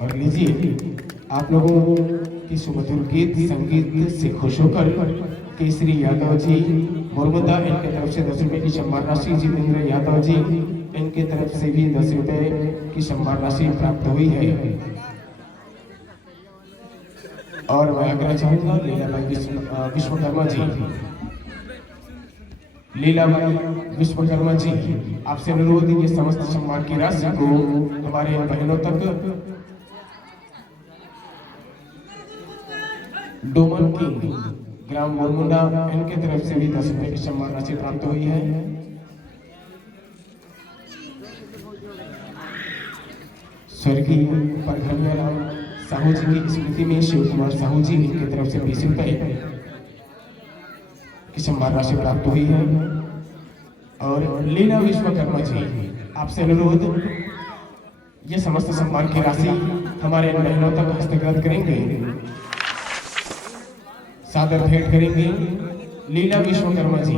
और लीजिए आप लोगों की सुमधुर गीत संगीत से खुश होकर केसरी यादव जी मुर्मुदा इनके तरफ से 10 रुपए की सम्मान राशि, जितेंद्र यादव जी इनके तरफ से भी 10 रुपए की सम्मान राशि प्राप्त हुई है। और मैं आग्रह चाहूंगा लीलाबाई विश्वकर्मा जी, लीलाबाई विश्वकर्मा जी आपसे अनुरोध है ये समस्त सम्मान की राशि को हमारे बहनों तक डोमन किंग ग्राम मुरमुंडा इनके तरफ से भी 10 रुपए की सम्मान राशि प्राप्त हुई है। स्वर्गीय परघनिया राम साहू जी की स्मृति में शिव कुमार साहू जी इनके तरफ से 20 रुपए की सम्मान राशि प्राप्त हुई है। और लीला विश्वकर्मा जी आपसे अनुरोध ये समस्त सम्मान की राशि हमारे बहनों तक हस्तगत करेंगे, सादर भेंट करेंगे। लीला विश्वकर्मा जी